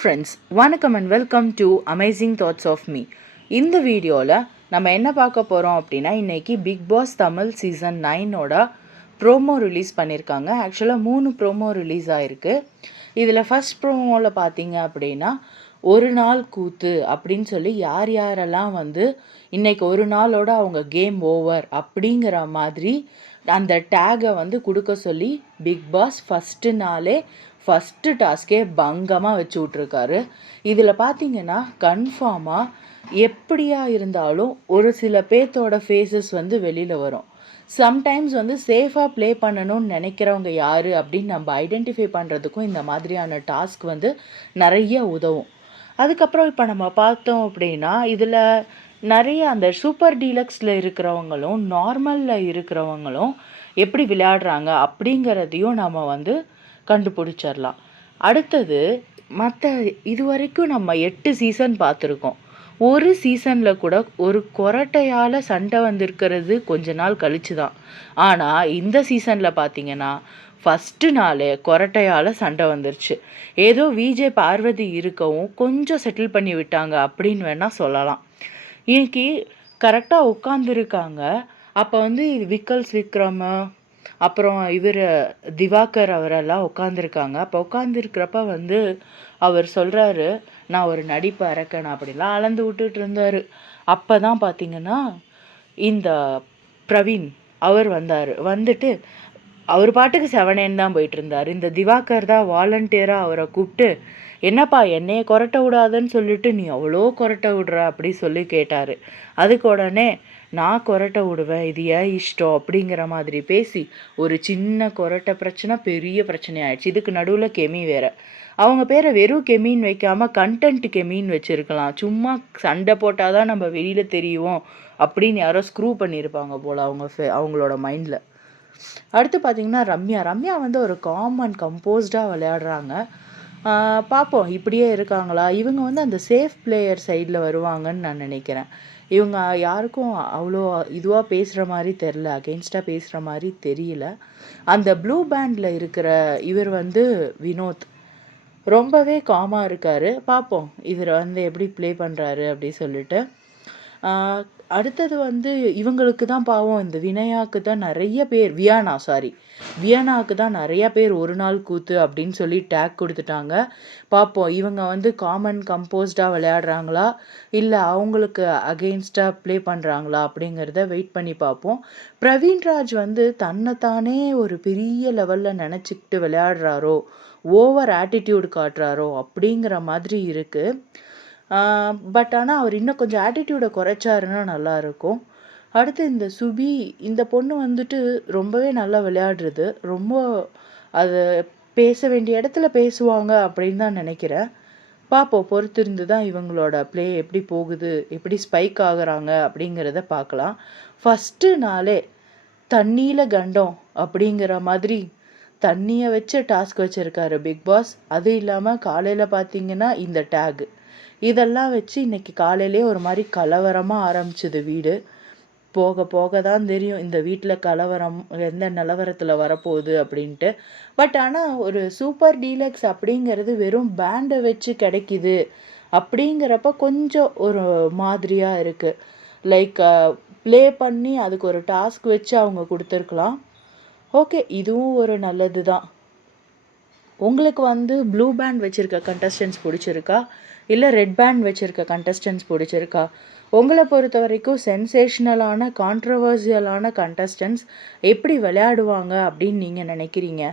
Friends வணக்கம் and welcome to amazing thoughts of me. இந்த வீடியோவில் நம்ம என்ன பார்க்க போகிறோம் அப்படின்னா, இன்றைக்கி பிக் பாஸ் தமிழ் சீசன் 9ஓட ப்ரோமோ ரிலீஸ் பண்ணியிருக்காங்க. ஆக்சுவலாக 3 ப்ரோமோ ரிலீஸ் ஆகிருக்கு. இதில் ஃபஸ்ட் ப்ரோமோவில் பார்த்தீங்க அப்படின்னா, ஒரு நாள் கூத்து அப்படின்னு சொல்லி யார் யாரெல்லாம் வந்து இன்றைக்கி ஒரு நாளோட அவங்க கேம் ஓவர் அப்படிங்கிற மாதிரி அந்த டேகை வந்து கொடுக்க சொல்லி பிக் பாஸ் ஃபஸ்ட்டு நாளே ஃபஸ்ட்டு டாஸ்கே பங்கமாக வச்சு விட்ருக்காரு. இதில் பார்த்தீங்கன்னா கன்ஃபார்மாக எப்படியா இருந்தாலும் ஒரு சில பேர்த்தோட ஃபேஸஸ் வந்து வெளியில் வரும். சம்டைம்ஸ் வந்து சேஃபாக ப்ளே பண்ணணும்னு நினைக்கிறவங்க யார் அப்படின்னு நம்ம ஐடென்டிஃபை பண்ணுறதுக்கும் இந்த மாதிரியான டாஸ்க் வந்து நிறைய உதவும். அதுக்கப்புறம் இப்போ நம்ம பார்த்தோம் அப்படின்னா, இதில் நிறைய அந்த சூப்பர் டீலக்ஸில் இருக்கிறவங்களும் நார்மலில் இருக்கிறவங்களும் எப்படி விளையாடுறாங்க அப்படிங்கிறதையும் நம்ம வந்து கண்டுபிடிச்சிடலாம். அடுத்தது மற்ற இதுவரைக்கும் நம்ம 8 சீசன் பார்த்துருக்கோம். ஒரு சீசனில் கூட ஒரு கொரட்டையால் சண்டை வந்திருக்கிறது கொஞ்ச நாள் கழிச்சு தான். ஆனால் இந்த சீசனில் பார்த்தீங்கன்னா ஃபஸ்ட்டு நாளே கொரட்டையால் சண்டை வந்துருச்சு. ஏதோ விஜே பார்வதி இருக்கவும் கொஞ்சம் செட்டில் பண்ணி விட்டாங்க அப்படின்னு வேணால் சொல்லலாம். இன்னைக்கு கரெக்டாக உட்காந்துருக்காங்க. அப்போ வந்து விக்கல்ஸ் விக்ரம் அப்புறம் இவர் திவாகர் அவரெல்லாம் உட்காந்துருக்காங்க. அப்போ உட்காந்துருக்கிறப்ப வந்து அவர் சொல்கிறாரு, நான் ஒரு நடிப்பு அரக்கன் அப்படிலாம் அளந்து விட்டுட்டு இருந்தார். அப்போ தான் பார்த்தீங்கன்னா இந்த பிரவீன் அவர் வந்தார். வந்துட்டு அவர் பாட்டுக்கு செவனேன்னு தான் போயிட்டு இருந்தார். இந்த திவாகர் தான் வாலண்டியராக அவரை கூப்பிட்டு, என்னப்பா என்னைய கொரட்டை விடாதுன்னு சொல்லிட்டு நீ அவ்வளோ கொரட்டை விடுற அப்படி சொல்லி கேட்டார். அதுக்கு உடனே நான் கொரட்டை விடுவேன், இது ஏன் இஷ்டம் அப்படிங்கிற மாதிரி பேசி ஒரு சின்ன கொரட்டை பிரச்சனை பெரிய பிரச்சனை ஆயிடுச்சு. இதுக்கு நடுவில் கெமி வேறு. அவங்க பேரை வெறும் கெமின்னு வைக்காமல் கண்டென்ட் கெமின்னு வச்சுருக்கலாம். சும்மா சண்டை போட்டால் தான் நம்ம வெளியில் தெரியும் அப்படின்னு யாரோ ஸ்க்ரூ பண்ணியிருப்பாங்க போல் அவங்களோட மைண்டில். அடுத்து பார்த்திங்கன்னா ரம்யா வந்து ஒரு காமன் கம்போஸ்டாக விளையாடுறாங்க. பார்ப்போம் இப்படியே இருக்காங்களா. இவங்க வந்து அந்த சேஃப் பிளேயர் சைடில் வருவாங்கன்னு நான் நினைக்கிறேன். இவங்க யாருக்கும் அவ்வளோ இதுவாக பேசுகிற மாதிரி தெரில, அகெயின்ஸ்டாக பேசுகிற மாதிரி தெரியல. அந்த ப்ளூ பேண்டில் இருக்கிற இவர் வந்து வினோத் ரொம்பவே காமாக இருக்கார். பார்ப்போம் இவர் வந்து எப்படி ப்ளே பண்ணுறாரு அப்படி சொல்லிட்டு. அடுத்தது வந்து இவங்களுக்கு தான் பாவம், இந்த வினயாவுக்கு தான் நிறைய பேர் வியானாவுக்கு தான் நிறையா பேர் ஒரு நாள் கூத்து அப்படின்னு சொல்லி டேக் கொடுத்துட்டாங்க. பார்ப்போம் இவங்க வந்து காமன் கம்போஸ்டாக விளையாடுறாங்களா இல்லை அவங்களுக்கு அகெயின்ஸ்டாக ப்ளே பண்ணுறாங்களா அப்படிங்கிறத வெயிட் பண்ணி பார்ப்போம். பிரவீன்ராஜ் வந்து தன்னைத்தானே ஒரு பெரிய லெவலில் நினச்சிக்கிட்டு விளையாடுறாரோ, ஓவர் ஆட்டிடியூடு காட்டுறாரோ அப்படிங்கிற மாதிரி இருக்குது. பட் ஆனால் அவர் இன்னும் கொஞ்சம் ஆட்டிடியூடை குறைச்சாருன்னா நல்லாயிருக்கும். அடுத்து இந்த சுபி, இந்த பொண்ணு வந்துட்டு ரொம்பவே நல்லா விளையாடுறது. ரொம்ப அது பேச வேண்டிய இடத்துல பேசுவாங்க அப்படின்னு தான் நினைக்கிறேன். பார்ப்போம், பொறுத்திருந்து தான் இவங்களோட ப்ளே எப்படி போகுது, எப்படி ஸ்பைக் ஆகுறாங்க அப்படிங்கிறத பார்க்கலாம். ஃபஸ்ட்டு நாளே தண்ணியில் கண்டம் அப்படிங்கிற மாதிரி தண்ணியை வச்சு டாஸ்க் வச்சுருக்காரு பிக் பாஸ். அது இல்லாமல் காலையில் பார்த்தீங்கன்னா இந்த டேகு இதெல்லாம் வச்சு இன்றைக்கி காலையிலே ஒரு மாதிரி கலவரமாக ஆரம்பிச்சுது வீடு. போக போக தான் தெரியும் இந்த வீட்டில் கலவரம் எந்த நிலவரத்தில் வரப்போகுது அப்படின்ட்டு. பட் ஆனால் ஒரு சூப்பர் டீலக்ஸ் அப்படிங்கிறது வெறும் பேண்டை வச்சு கிடைக்கிது அப்படிங்கிறப்ப கொஞ்சம் ஒரு மாதிரியாக இருக்குது. லைக் ப்ளே பண்ணி அதுக்கு ஒரு டாஸ்க் வச்சு அவங்க கொடுத்துருக்கலாம். ஓகே, இதுவும் ஒரு நல்லது தான். உங்களுக்கு வந்து ப்ளூ பேண்ட் வச்சுருக்க கண்டஸ்டன்ஸ் பிடிச்சிருக்கா இல்லை ரெட் பேண்ட் வச்சுருக்க கண்டஸ்டன்ஸ் பிடிச்சிருக்கா? உங்களை பொறுத்த வரைக்கும் சென்சேஷ்னலான கான்ட்ரவர்சியலான கண்டஸ்டன்ஸ் எப்படி விளையாடுவாங்க அப்படின்னு நீங்கள் நினைக்கிறீங்க?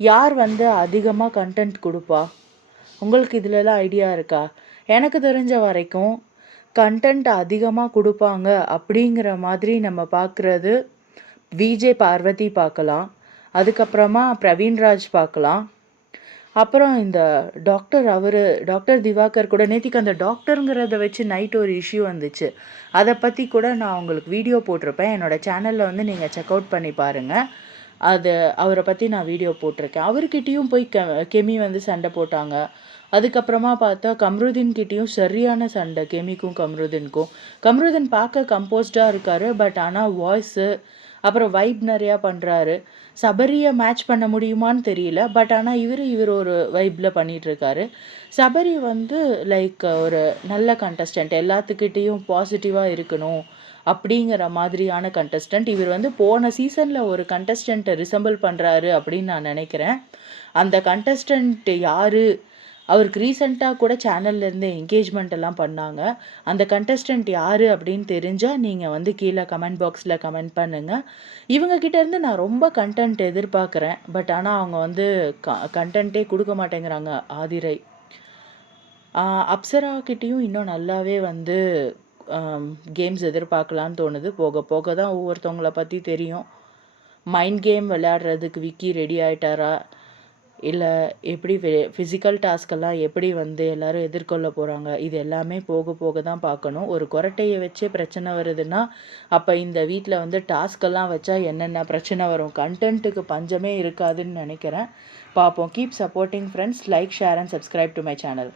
யார் வந்து அதிகமாக கண்டென்ட் கொடுப்பா? உங்களுக்கு இதிலலாம் ஐடியா இருக்கா? எனக்கு தெரிஞ்ச வரைக்கும் கண்டென்ட் அதிகமாக கொடுப்பாங்க அப்படிங்கிற மாதிரி நம்ம பார்க்குறது விஜே பார்வதி பார்க்கலாம், அதுக்கப்புறமா பிரவீன்ராஜ் பார்க்கலாம், அப்புறம் இந்த டாக்டர் திவாகர் கூட நேத்திக்கு அந்த டாக்டருங்கிறத வச்சு நைட் ஒரு இஷ்யூ வந்துச்சு. அதை பற்றி கூட நான் உங்களுக்கு வீடியோ போட்டிருப்பேன். என்னோடய சேனலில் வந்து நீங்கள் செக் அவுட் பண்ணி பாருங்கள். அவரை பற்றி நான் வீடியோ போட்டிருக்கேன். அவர்கிட்டையும் போய் கெமி வந்து சண்டை போட்டாங்க. அதுக்கப்புறமா பார்த்தா கம்ருதீன் கிட்டேயும் சரியான சண்டை, கெமிக்கும் கம்ருதீனுக்கும். கம்ருதீன் பார்க்க கம்போஸ்டாக இருக்கார், பட் ஆனால் வாய்ஸு அப்புறம் வைப் நிறையா பண்ணுறாரு. சபரியை மேட்ச் பண்ண முடியுமான்னு தெரியல, பட் ஆனால் இவர் ஒரு வைப்பில் பண்ணிகிட்ருக்காரு. சபரி வந்து லைக் ஒரு நல்ல கண்டஸ்டன்ட், எல்லாத்துக்கிட்டேயும் பாசிட்டிவாக இருக்கணும் அப்படிங்கிற மாதிரியான கண்டஸ்டன்ட். இவர் வந்து போன சீசனில் ஒரு கண்டஸ்டண்ட்டை ரிசம்பிள் பண்ணுறாரு அப்படின்னு நான் நினைக்கிறேன். அந்த கண்டஸ்டன்ட் யார், அவருக்கு ரீசெண்டாக கூட சேனல்லேருந்து என்கேஜ்மெண்ட் எல்லாம் பண்ணாங்க. அந்த கண்டஸ்டன்ட் யார் அப்படின்னு தெரிஞ்சால் நீங்கள் வந்து கீழே கமெண்ட் பாக்ஸில் கமெண்ட் பண்ணுங்கள். இவங்கக்கிட்டேருந்து நான் ரொம்ப கண்டென்ட் எதிர்பார்க்குறேன், பட் ஆனால் அவங்க வந்து கண்டென்ட்டே கொடுக்க மாட்டேங்கிறாங்க. ஆதிரை அப்சரா கிட்டேயும் இன்னும் நல்லாவே வந்து கேம்ஸ் எதிர்பார்க்கலான்னு தோணுது. போக போக தான் ஒவ்வொருத்தவங்கள பற்றி தெரியும். மைண்ட் கேம் விளையாடுறதுக்கு விக்கி ரெடி ஆகிட்டாரா, இல்லை எப்படி ஃபிசிக்கல் டாஸ்கெல்லாம் எப்படி வந்து எல்லோரும் எதிர்கொள்ள போகிறாங்க, இது எல்லாமே போக போக தான் பார்க்கணும். ஒரு கொரட்டையை வச்சே பிரச்சனை வருதுன்னா அப்போ இந்த வீட்டில் வந்து டாஸ்கெல்லாம் வச்சா என்னென்ன பிரச்சனை வரும். கண்டென்ட்டுக்கு பஞ்சமே இருக்காதுன்னு நினைக்கிறேன். பார்ப்போம். Keep supporting friends. Like, share and subscribe to my channel.